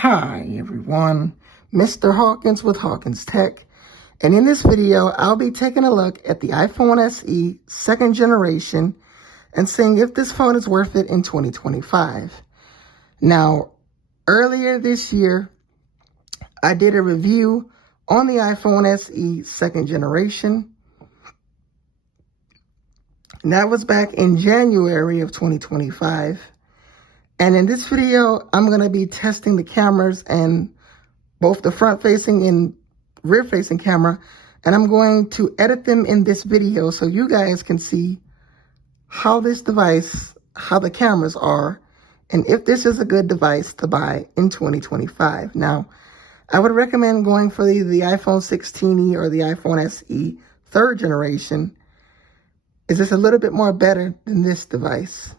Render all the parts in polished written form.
Hi everyone, Mr. Hawkins with Hawkins Tech, and in this video I'll be taking a look at the iPhone SE second generation and seeing if this phone is worth it in 2025. Now, earlier this year I did a review on the iPhone SE second generation, and that was back in January of 2025. And in this video, I'm going to be testing the cameras and both the front-facing and rear-facing camera. And I'm going to edit them in this video so you guys can see how this device, how the cameras are, and if this is a good device to buy in 2025. Now, I would recommend going for the iPhone 16e or the iPhone SE third generation. Is this a little bit more better than this device?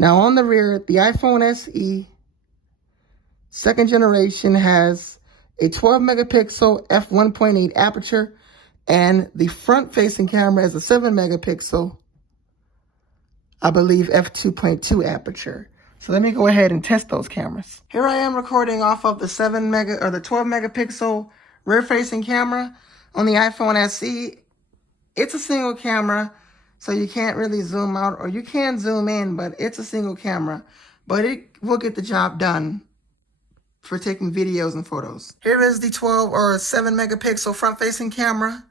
Now on the rear, the iPhone SE second generation has a 12 megapixel f1.8 aperture, and the front facing camera has a 7 megapixel, I believe, f2.2 aperture. So let me go ahead and test those cameras. Here I am recording off of the 12 megapixel rear facing camera on the iPhone SE. It's a single camera, so you can't really zoom out, or you can zoom in, but it's a single camera. But it will get the job done for taking videos and photos. Here is the 12 or 7 megapixel front-facing camera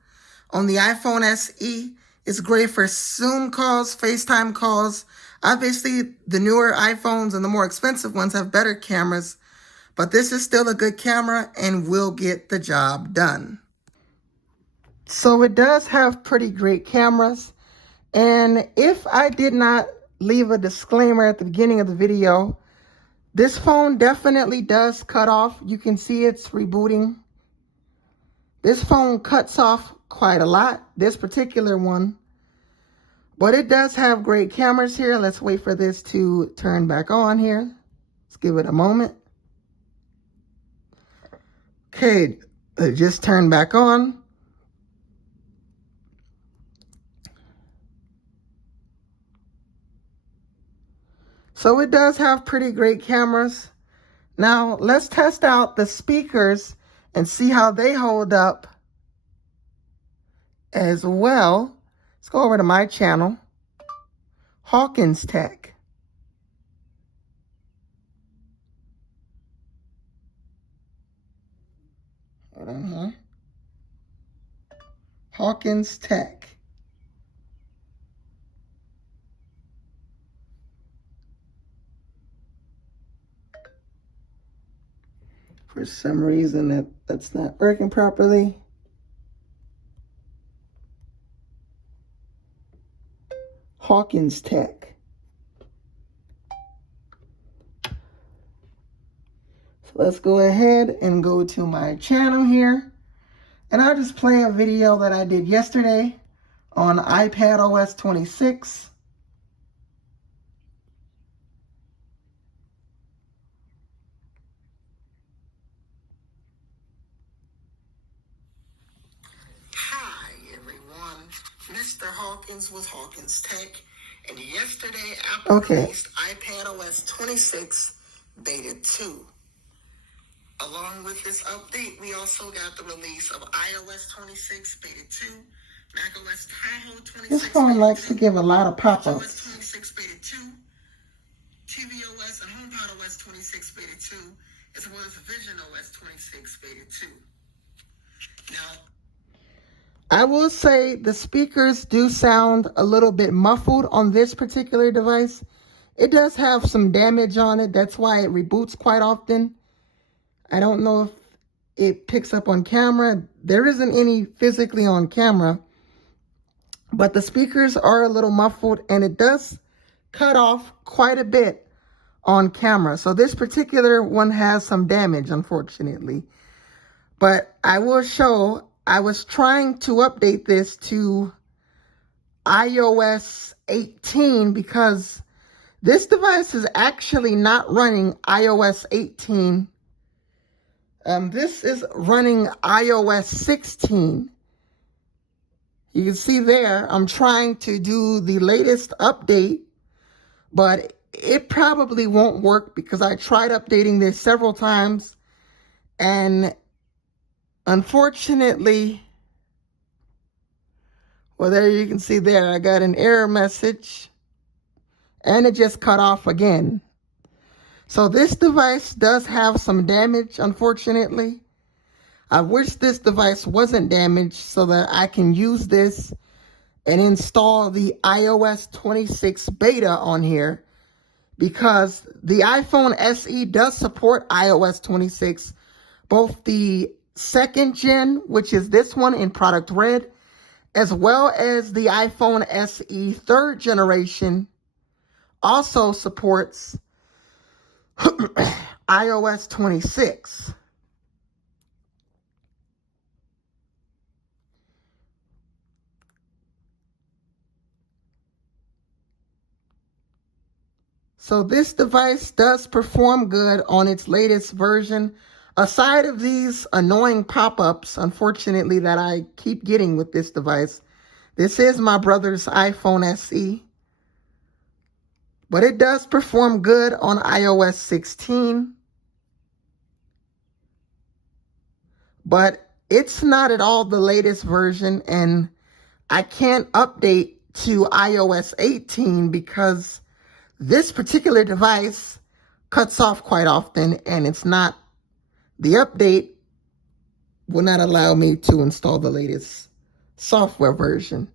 on the iPhone SE. It's great for Zoom calls, FaceTime calls. Obviously, the newer iPhones and the more expensive ones have better cameras, but this is still a good camera and will get the job done. So it does have pretty great cameras. And if I did not leave a disclaimer at the beginning of the video, this phone definitely does cut off. You can see it's rebooting. This phone cuts off quite a lot, this particular one. But it does have great cameras here. Let's wait for this to turn back on here. Let's give it a moment. Okay, it just turned back on. So it does have pretty great cameras. Now, let's test out the speakers and see how they hold up as well. Let's go over to my channel, Hawkins Tech. Hold on here. Hawkins Tech. For some reason that's not working properly. Hawkins Tech. So let's go ahead and go to my channel here. And I'll just play a video that I did yesterday on iPadOS 26. Hi everyone, Mr. Hawkins with Hawkins Tech, and yesterday Apple released iPadOS 26 Beta 2. Along with this update, we also got the release of iOS 26 Beta 2, macOS Tahoe 26 This phone Beta likes 2, to give a lot of pop-ups. iOS 26 Beta 2, tvOS and HomePodOS 26 Beta 2, as well as visionOS 26 Beta 2. Now, I will say the speakers do sound a little bit muffled on this particular device. It does have some damage on it. That's why it reboots quite often. I don't know if it picks up on camera. There isn't any physically on camera, but the speakers are a little muffled and it does cut off quite a bit on camera. So this particular one has some damage, unfortunately. But I will show, I was trying to update this to iOS 18 because this device is actually not running iOS 18. This is running iOS 16. You can see there, I'm trying to do the latest update, but it probably won't work because I tried updating this several times, and unfortunately, well, there you can see there, I got an error message and it just cut off again. So this device does have some damage, unfortunately. I wish this device wasn't damaged so that I can use this and install the iOS 26 beta on here, because the iPhone SE does support iOS 26, both the second gen, which is this one in product red, as well as the iPhone SE third generation also supports iOS 26. So this device does perform good on its latest version. Aside of these annoying pop-ups, unfortunately, that I keep getting with this device, this is my brother's iPhone SE. But it does perform good on iOS 16. But it's not at all the latest version, and I can't update to iOS 18 because this particular device cuts off quite often, and the update will not allow me to install the latest software version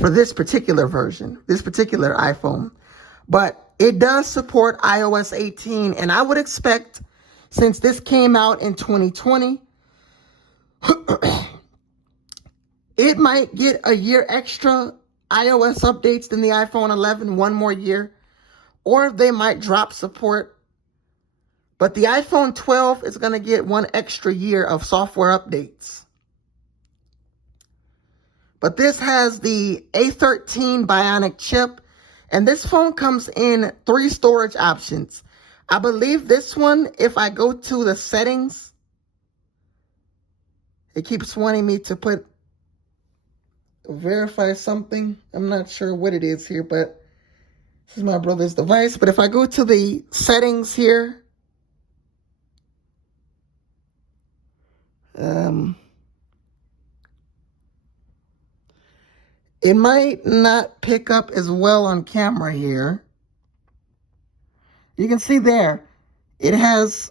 for this particular version, this particular iPhone. But it does support iOS 18, and I would expect, since this came out in 2020, it might get a year extra iOS updates than the iPhone 11, one more year, or they might drop support. But the iPhone 12 is going to get one extra year of software updates. But this has the A13 Bionic chip, and this phone comes in 3 storage options. I believe this one, if I go to the settings, it keeps wanting me to verify something. I'm not sure what it is here, but this is my brother's device. But if I go to the settings here, it might not pick up as well on camera here. You can see there, it has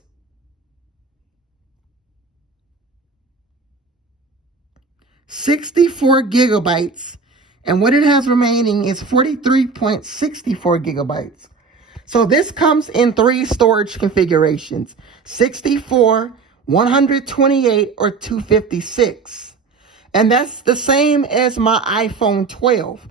$64 gigabytes, and what it has remaining is 43.64 gigabytes. So this comes in 3 storage configurations: 64, 128, or 256. And that's the same as my iPhone 12,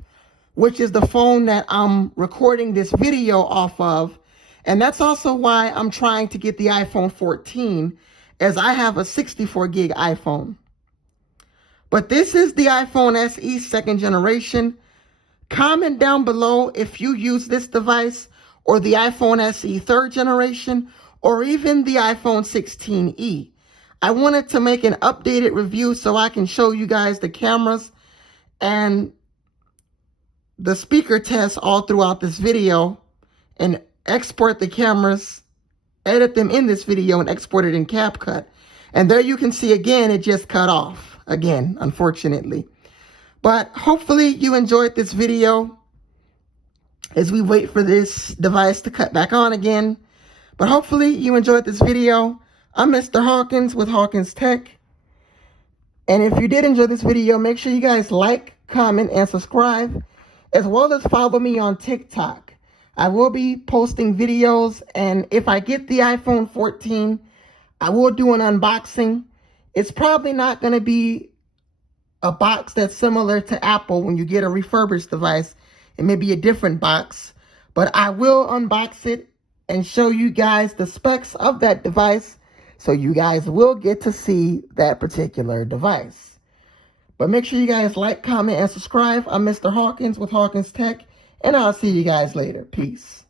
which is the phone that I'm recording this video off of. And that's also why I'm trying to get the iPhone 14, as I have a 64 gig iPhone. But this is the iPhone SE second generation. Comment down below if you use this device, or the iPhone SE third generation, or even the iPhone 16e. I wanted to make an updated review so I can show you guys the cameras and the speaker tests all throughout this video, and export the cameras, edit them in this video, and export it in CapCut. And there you can see again, it just cut off again, unfortunately. But hopefully you enjoyed this video as we wait for this device to cut back on again. But hopefully you enjoyed this video. I'm Mr. Hawkins with Hawkins Tech. And if you did enjoy this video, make sure you guys like, comment, and subscribe, as well as follow me on TikTok. I will be posting videos, and if I get the iPhone 14, I will do an unboxing. It's probably not going to be a box that's similar to Apple when you get a refurbished device. It may be a different box, but I will unbox it and show you guys the specs of that device, so you guys will get to see that particular device. But make sure you guys like, comment, and subscribe. I'm Mr. Hawkins with Hawkins Tech, and I'll see you guys later. Peace.